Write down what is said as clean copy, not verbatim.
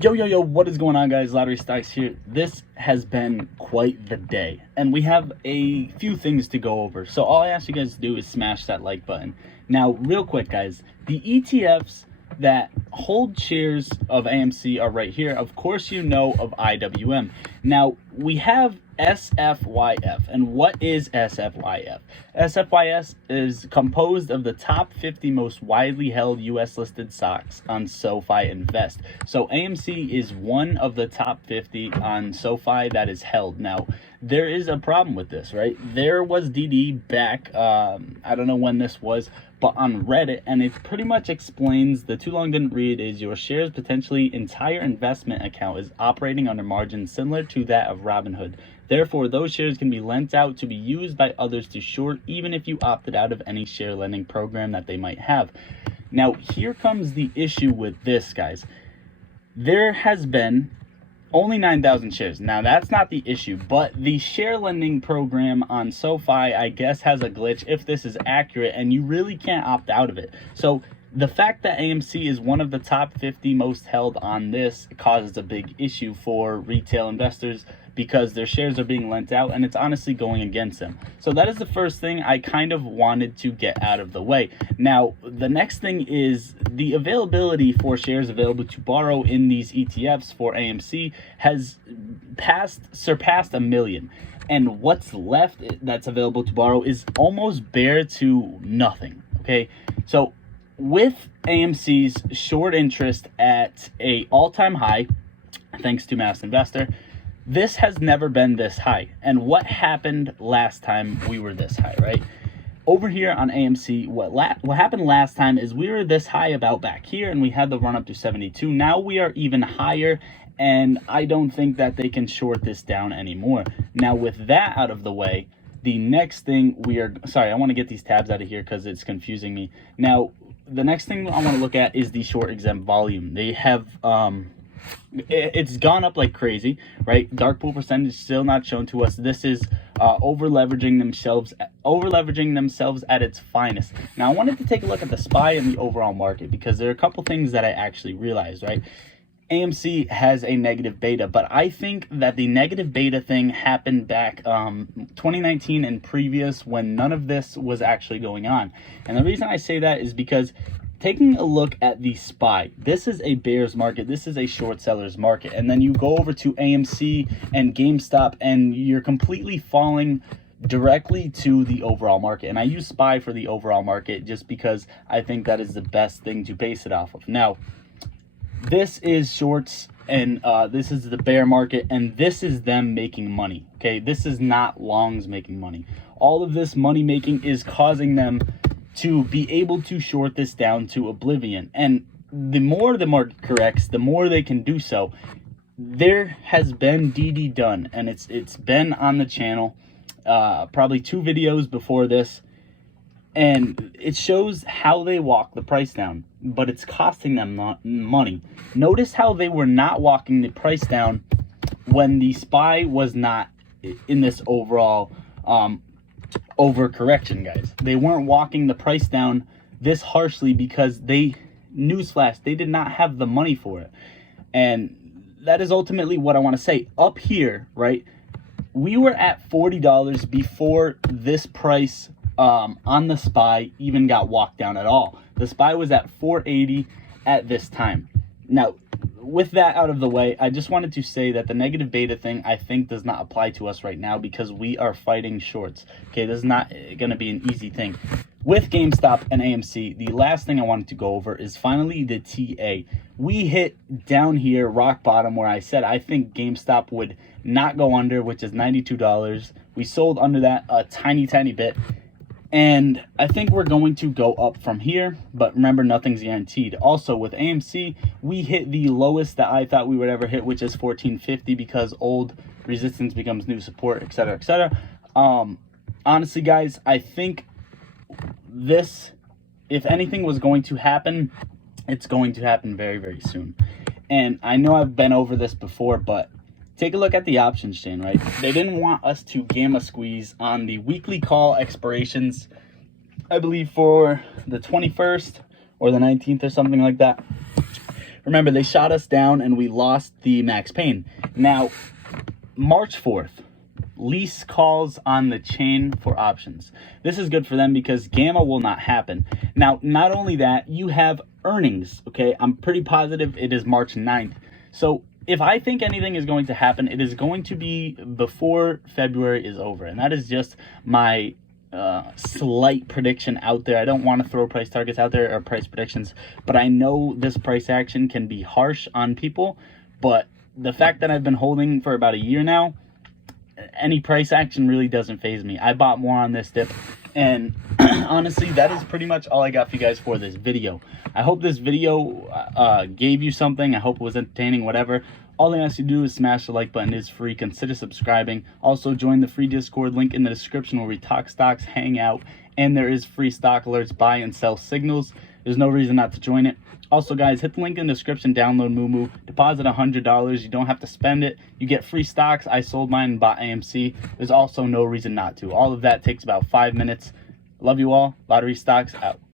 Yo, what is going on, guys? Lottery Stocks here. This has been quite the day, and we have a few things to go over. So all I ask you guys to do is smash that like button. Now, real quick, guys, the ETFs that hold shares of AMC are right here. Of course, you know of IWM. Now, we have SFYF. And what is SFYF? SFYS is composed of the top 50 most widely held US listed stocks on SoFi Invest. So AMC is one of the top 50 on SoFi that is held. Now, there is a problem with this, right? There was DD back, I don't know when this was, but on Reddit, and it pretty much explains, the too long didn't read, is your shares potentially entire investment account is operating under margins similar to that of Robinhood. Therefore, those shares can be lent out to be used by others to short, even if you opted out of any share lending program that they might have. Now, here comes the issue with this, guys. There has been only 9,000 shares. Now, that's not the issue, but the share lending program on SoFi, I guess, has a glitch if this is accurate, and you really can't opt out of it. So the fact that AMC is one of the top 50 most held on this causes a big issue for retail investors because their shares are being lent out, and it's honestly going against them. So that is the first thing I kind of wanted to get out of the way. Now, the next thing is the availability for shares available to borrow in these ETFs for AMC has surpassed 1 million. And what's left that's available to borrow is almost bare to nothing, okay? So with AMC's short interest at a all-time high, thanks to Mass Investor, this has never been this high. And what happened last time we were this high, right? Over here on AMC, what happened last time is we were this high about back here, and we had the run up to 72. Now we are even higher, and I don't think that they can short this down anymore. Now, with that out of the way, the next thing I want to get these tabs out of here because it's confusing me. Now, the next thing I want to look at is the short exempt volume. They have it's gone up like crazy, right? Dark pool percentage still not shown to us. This is over leveraging themselves at its finest. Now, I wanted to take a look at the SPY and the overall market because there are a couple things that I actually realized, right? AMC has a negative beta, but I think that the negative beta thing happened back 2019 and previous, when none of this was actually going on. And the reason I say that is because taking a look at the SPY, this is a bear's market, this is a short seller's market, and then you go over to AMC and GameStop and you're completely falling directly to the overall market. And I use SPY for the overall market just because I think that is the best thing to base it off of. Now, this is shorts, and this is the bear market, and this is them making money, okay? This is not longs making money. All of this money making is causing them to be able to short this down to oblivion. And the more the market corrects, the more they can do so. There has been DD done, and it's been on the channel, probably 2 videos before this, and it shows how they walk the price down, but it's costing them money. Notice how they were not walking the price down when the SPY was not in this overall overcorrection, guys. They weren't walking the price down this harshly because newsflash, they did not have the money for it. And that is ultimately what I want to say. Up here, right, we were at $40 before this price on the SPY even got walked down at all. The SPY was at 480 at this time. Now, with that out of the way, I just wanted to say that the negative beta thing, I think, does not apply to us right now because we are fighting shorts. Okay, this is not going to be an easy thing. With GameStop and AMC, the last thing I wanted to go over is finally the TA. We hit down here, rock bottom, where I said I think GameStop would not go under, which is $92. We sold under that a tiny bit. And I think we're going to go up from here, but remember, nothing's guaranteed. Also, with AMC, we hit the lowest that I thought we would ever hit, which is 1450, because old resistance becomes new support, etc., etc. Honestly, guys, I think this, if anything was going to happen, it's going to happen very, very soon. And I know I've been over this before, but take a look at the options chain, right? They didn't want us to gamma squeeze on the weekly call expirations, I believe for the 21st or the 19th or something like that. remember, they shot us down and we lost the max pain. Now, March 4th, lease calls on the chain for options. This is good for them because gamma will not happen. Now, not only that, you have earnings, okay? I'm pretty positive it is March 9th. So if I think anything is going to happen, it is going to be before February is over. And that is just my slight prediction out there. I don't want to throw price targets out there or price predictions, but I know this price action can be harsh on people. But the fact that I've been holding for about a year now, any price action really doesn't faze me. I bought more on this dip, and honestly, that is pretty much all I got for you guys for this video. I hope this video gave you something. I hope it was entertaining, whatever. All they ask you to do is smash the like button. It is free. Consider subscribing. Also, join the free Discord link in the description where we talk stocks, hang out, and there is free stock alerts, buy and sell signals. There's no reason not to join it. Also, guys, hit the link in the description, download Moo, deposit $100. You don't have to spend it. You get free stocks. I sold mine and bought AMC. There's also no reason not to. All of that takes about 5 minutes. Love you all. Lottery Stocks out.